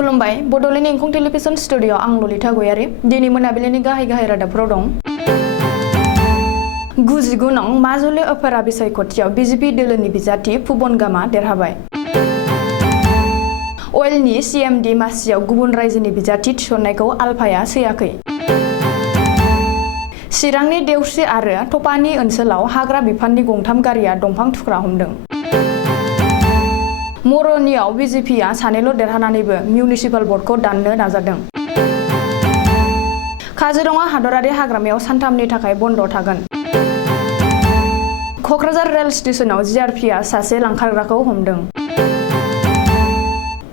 खुलुमबाय Bodoland इंखं television studio आं ललिता गयारी दिनै मोनाबिलिनि गाहाय रादाबफोराव दं। 99 नं माजुलि अपेरा बिसायख'थियाव बिजेपि दोलोनि बिजाथि फुबन गामा देरहाबाय। अइलनि CMD मासियाव गुबुन रायजोनि बिजाथि थिसननायखौ आलफाया सैयाखै। चिरांनि देवस्रि आरो टपानि ओनसोलाव हाग्रा बिफाननि गंथाम गारिया दंफां थुख्रा हमदों। मर'नियाव बिजेपिआ सानैल' देरहानानैबो मिउनिसिपाल बर्डखौ दाननो नाजादों। काजिरङा हादरारि हाग्रामायाव सानथामनि थाखाय बन्द थागोन। क'क्राझार रेल स्टेशनाव GRPआ सासे लांखारग्राखौ हमदों।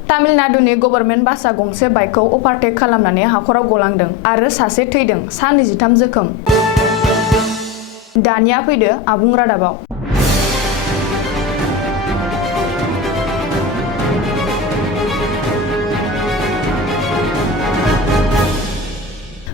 तामिलनाडुनि गभर्नमेन्ट बासआ गंसे बाइकखौ अभारटेक खालामनानै हाखराव गलांदों आरो सासे थैदों, सा 23 जोखोम। दानिया फैदो आबुं रादाबाव।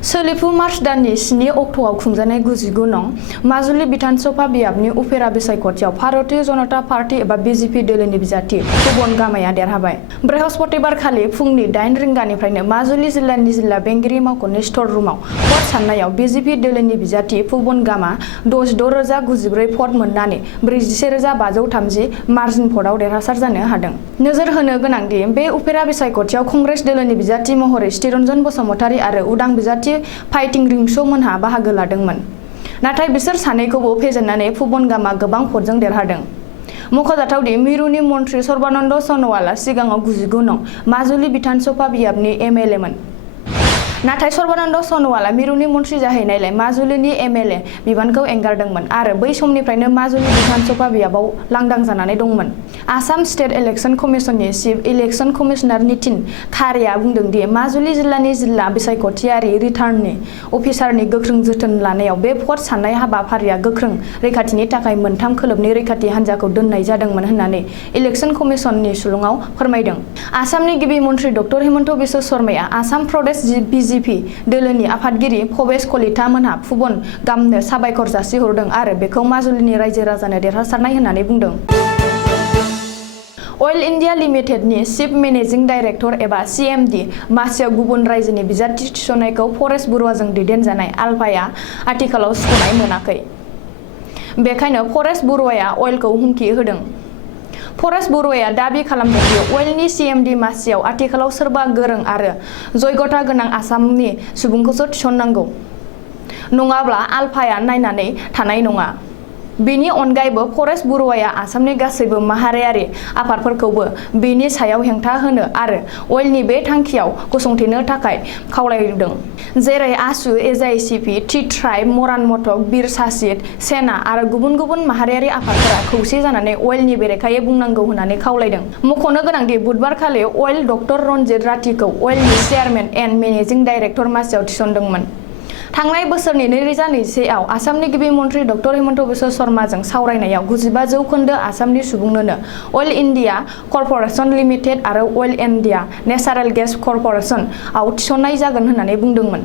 सोलिफु मार्च दाननि 7 अक्ट'आव खुंजानाय 99 नं माजुलि बिधान सभा बियाबनि उफेरा बिसायख'थियाव भारतीय जनता पार्टी एबा बिजेपि दोलोनि बिजाथि फुबन गामाया देरहाबाय। बृहस्पतिबार खालि फुंनि 8 रिंगानिफ्रायनो माजुलि जिल्लानि जिल्ला बेंगिरि मावख'नि स्टर रुमाव भट साननायाव बिजेपि दोलोनि बिजाथि फुबन गामा 66,094 भट मोननानै 41,530 मार्जिन भटआव देरहासार जानो हादों। नोजोर होनो गोनांदि बे उफेरा बिसायख'थियाव कंग्रेस दोलोनि बिजाथि महरै चिरन्जन बसुमतारी आरो उदां बिजाथि फाइटिं रिंसौ मोनहा बाहागो लादोंमोन। नाथाय बिसोर सानैखौबो फेजेननानै फुबन गामा गोबां भटजों देरहादों। मख'जाथावदि मिरुनि मन्त्रि सर्बानन्द सन'वालआ सिगाङाव 99 नं माजुलि बिधान सभा बियाबनि MLA मोन। नाथाय सर्बानन्द सन'वालआ मिरुनि मन्त्रि जाहैनायलाय माजुलिनि MLA बिबानखौ एंगारदोंमोन आरो बै समनिफ्रायनो माजुलि बिधान सभा बियाबाव लांदां जानानै दंमोन। आसाम स्टेट इलेक्शन कमिशननि चिफ इलेक्शन कमिशनार नितिन खारेआ बुंदों दि माजुलि जिल्लानि जिल्ला बिसायख'थियारि रिटार्निं अफिसारनि गोख्रों जोथोन लानायाव बे भट साननाय हाबाफारिया गोख्रों रैखाथिनि थाखाय मोनथाम खोलोबनि रैखाथि हान्जाखौ दोननाय जादोंमोन होननानै इलेक्शन कमिशननि सुलुङाव फोरमायदों। आसामनि गिबि मन्त्रि डक्टर हिमन्त बिश्व शर्माया आसाम प्रदेश बिजेपि दोलोनि आफादगिरि भबेश कलिता मोनहा फुबन गामनो साबायखर जासिहरदों आरो बेखौ माजुलिनि रायजो राजानो देरहासारनाय होननानै बुंदों। अइल इन्डिया लिमिटेडनि चिफ मेनेजिं डाइरेक्टर एबा CMD मासियाव गुबुन रायजोनि बिजाथि थिसननायखौ फरेस्ट बरुवाजों दैदेनजानाय आलफाया आथिखालाव सुख'नाय मोनाखै। बेखायनो फरेस्ट बरुवाया अइलखौ हुमखि होदों। फरेस्ट बरुवाया दाबि खालामदों दि अइलनि CMD मासियाव आथिखालाव सोरबा गोरों आरो जयगथा गोनां आसामनि सुबुंखौसो थिसननांगौ, नङाब्ला आलफाया नायनानै थानाय नङा। बेनि अनगायैबो फरेस्ट बरुवाया आसामनि गासैबो माहारियारि आफादफोरखौबो बेनि सायाव हेंथा होनो आरो अइलनि बे थांखियाव गसंथेनो थाखाय खावलायदों, जेरै आसु, AJCP, टी ट्राइब, मरान मटक, बीर सासिद, सेना आरो गुबुन गुबुन माहारियारि आफादफोरा खौसे जानानै अइलनि बेरेखायै बुंनांगौ होननानै खावलायदों। मख'नो गोनांदि बुधबारखालि अइल डक्टर रन्जित राथिखौ अइलनि चेयारमेन एन्ड मेनेजिं डाइरेक्टर मासियाव थिसनदोंमोन। थांनाय बोसोरनि 2021 आव आसामनि गिबि मन्त्रि डक्टर हिमन्त बिश्व शर्माजों सावरायनायाव 95% आसामनि सुबुंनोनो अइल इन्डिया कर्परेसन लिमिटेड आरो Oil India Natural Gas Corporation आव थिसननाय जागोन होननानै बुंदोंमोन।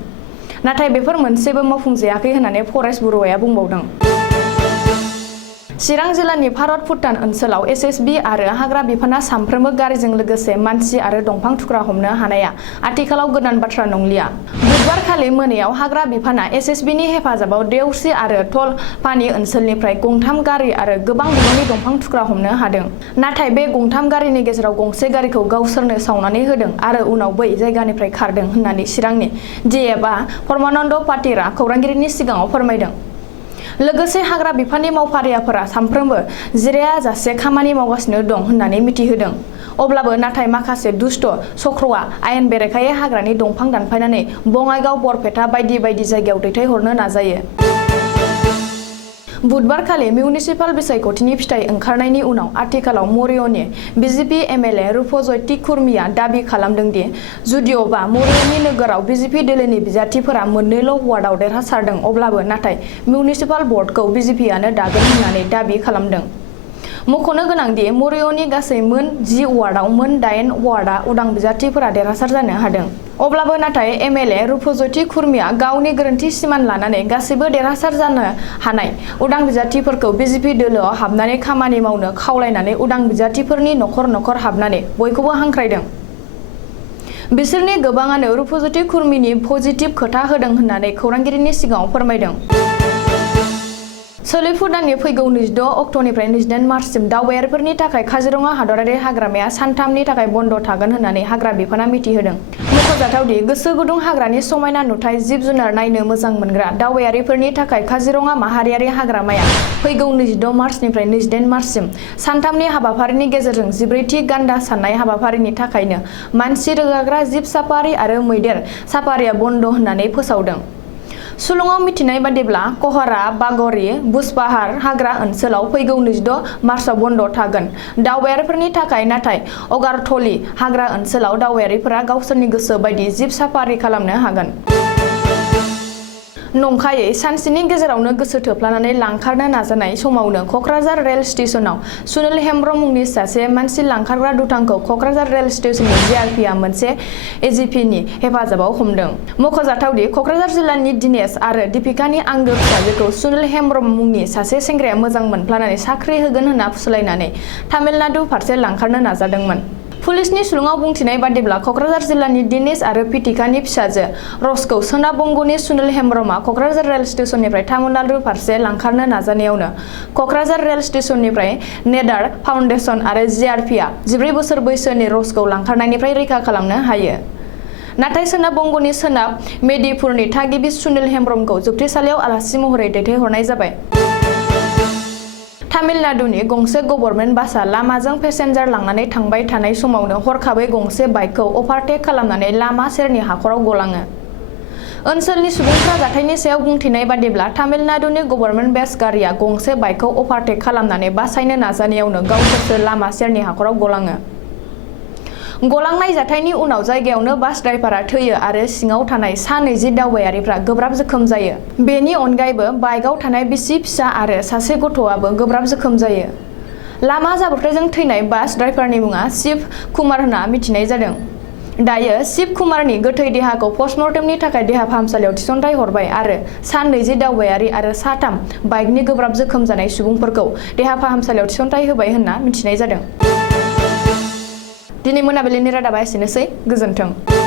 नाथाय बेफोर मोनसेबो मावफुंजायाखै होननानै फरेस्ट बरुवाया बुंबावदों। चिरां जिल्लानि भारत भुटान ओनसोलाव SSB आरो हाग्रा बिफाना सानफ्रोमबो गारिजों लोगोसे मानसि आरो दंफां थुख्रा हमनो हानाया आथिखालाव गोदान बाथ्रा नंलिया। बुधबारखालि मोनायाव हाग्रा बिफाना SSBनि हेफाजाबाव देवस्रि आरो टलपानि ओनसोलनिफ्राय गंथाम गारि आरो गोबां बिबांनि दंफां थुख्रा हमनो हादों। नाथाय बे गंथाम गारिनि गेजेराव गंसे गारिखौ गावसोरनो सावनानै होदों आरो उनाव बै जायगानिफ्राय खारदों होननानै चिरांनि DFA परमानन्द पाटिलआ खौरांगिरिनि सिगाङाव फोरमायदों। लोगोसे हाग्रा बिफाननि मावफारियाफोरा सानफ्रोमबो जिरायाजासे खामानि मावगासिनो दं होननानै मिथिहोदों। अब्लाबो नाथाय माखासे दुष्ट चक्रआ आयेन बेरेखायै हाग्रानि दंफां दानफायनानै बङाइगाव, बरपेटा बायदि बायदि जायगायाव दैथायहरनो नाजायो। बुधबारखालि मिउनिसिपाल बिसायख'थिनि फिथाइ ओंखारनायनि उनाव आथिखालाव मरिय'नि बिजेपि MLA रुपजयति खुर्मीआ दाबि खालामदों दि जुदिअ'बा मरिय'नि नोगोराव बिजेपि दोलोनि बिजाथिफोरा मोननैल' वार्डआव देरहासारदों अब्लाबो नाथाय मिउनिसिपाल बर्डखौ बिजेपिआनो दागोन होननानै दाबि खालामदों। मख'नो गोनांदि मरिय'नि गासै मोन 10 वार्डआव मोन 8 वार्डआ उदां बिजाथिफोरा देरहासार जानो हादों। अब्लाबो नाथाय MLA रुपजयति खुर्मीआ गावनि गोरोन्थि सिमान लानानै गासैबो देरहासार जानो हानाय उदां बिजाथिफोरखौ बिजेपि दोलोआव हाबनानै खामानि मावनो खावलायनानै उदां बिजाथिफोरनि नखर नखर हाबनानै बयखौबो हांख्रायदों। बिसोरनि गोबाङानो रुफुजुथि खुरमिनि पजिटिभ खोथा होदों होननानै खौरांगिरिनि सिगाङाव फोरमायदों। सोलिफु दाननि फैगौ 26 अक्ट'निफ्राय 29 मार्चसिम दावबायारिफोरनि थाखाय काजिरङा हादरारि हाग्रामाया सानथामनि थाखाय बन्द' थागोन होननानै हाग्रा बिफाना मिथिहोदों। मख'जाथावदि गोसो गुदुं हाग्रानि समायना नुथाय जिब जुनार नायनो मोजां मोनग्रा दावबायारिफोरनि थाखाय काजिरङा माहारियारि हाग्रामाया फैगौ 26 मार्चनिफ्राय 29 मार्चसिम सानथामनि हाबाफारिनि गेजेरजों 14थि गान्दा साननाय हाबाफारिनि थाखायनो मानसि रोगाग्रा जिब साफारि आरो मैदेर साफारिया बन्द' होननानै फोसावदों। सुलुङाव मिथिनाय बादिब्ला कहरा बागरि बुसबाहार हाग्रा ओनसोलाव फैगौ 26 मार्चआव बन्द' थागोन दावबायारिफोरनि थाखाय, नाथाय अगारथली हाग्रा ओनसोलाव दावबायारिफोरा गावसोरनि गोसो बायदि जिब साफारि खालामनो हागोन। नंखायै सानसेनि गेजेरावनो गोसो थोफ्लानानै लांखारनो नाजानाय समावनो क'क्राझार रेल स्टेशनाव सुनिल हेम्ब्र मुंनि सासे मानसि लांखारग्रा दुथांखौ क'क्राझार रेल स्टेशननि जिआरपिआ मोनसे एजिपिनि हेफाजाबाव हमदों। मख'जाथावदि क'क्राझार जिल्लानि दिनेश आरो दीपिकानि आंगो फिसाजोखौ सुनिल हेम्ब्र मुंनि सासे सेंग्राया मोजां मोनफ्लानानै साख्रि होगोन होनना फुस्लायनानै तामिलनाडु फारसे लांखारनो नाजादोंमोन। पुलिसनि सुलुङाव बुंथिनाय बादिब्ला क'क्राझार जिल्लानि दिनेश आरो दीपिकानि फिसाजो रसखौ सोनाब बंगनि सुनिल हेम्ब्रमा क'क्राझार रेल स्टेशननिफ्राय तामिलनाडु फारसे लांखारनो नाजानायावनो क'क्राझार रेल स्टेशननिफ्राय नेडार फाउन्डेसन आरो जिआरपिआ 14 बोसोर बैसोनि रसखौ लांखारनायनिफ्राय रैखा खालामनो हायो। नाथाय सोनाब बंगनि सोनाब मेदिपुरनि थागिबि सुनिल हेम्ब्रमखौ जोबथेसालियाव आलासि महरै दैथायहरनाय जाबाय। तामिलनाडुनि गंसे गभर्नमेन्ट बासआ लामाजों पेसेन्जार लांनानै थांबाय थानाय समावनो हरखाबै गंसे बाइकखौ अभारटेक खालामनानै लामा सेरनि हाखराव गलाङो। ओनसोलनि सुबुंफ्रा जाथायनि सायाव बुंथिनाय बादिब्ला तामिलनाडुनि गभर्नमेन्ट बास गारिया गंसे बाइकखौ अभारटेक खालामनानै बासायनो नाजानायावनो गावसोरसो लामा सेरनि हाखराव गलाङो। गलांनाय जाथायनि उनाव जायगायावनो बास ड्राइभारा थैयो आरो सिङाव थानाय सा 20 दावबायारिफ्रा गोब्राब जोखोम जायो। बेनि अनगायैबो बाइकआव थानाय बिसि फिसा आरो सासे गथ'आबो गोब्राब जोखोम जायो। लामा जाब्रबथायजों थैनाय बास ड्राइभारनि मुङा शिव कुमार होनना मिथिनाय जादों। दायो शिव कुमारनि गोथै देहाखौ पस्टमर्टेमनि थाखाय देहा फाहामसालियाव थिसनथाय हरबाय आरो सा 20 दावबायारि आरो सा 3 बाइकनि गोब्राब जोखोम जानाय सुबुंफोरखौ देहा फाहामसालियाव थिसनथाय होबाय होनना मिथिनाय जादों। दिनै मोनाबिलिनि रादाबा एसेनोसै, गोजोन्थों।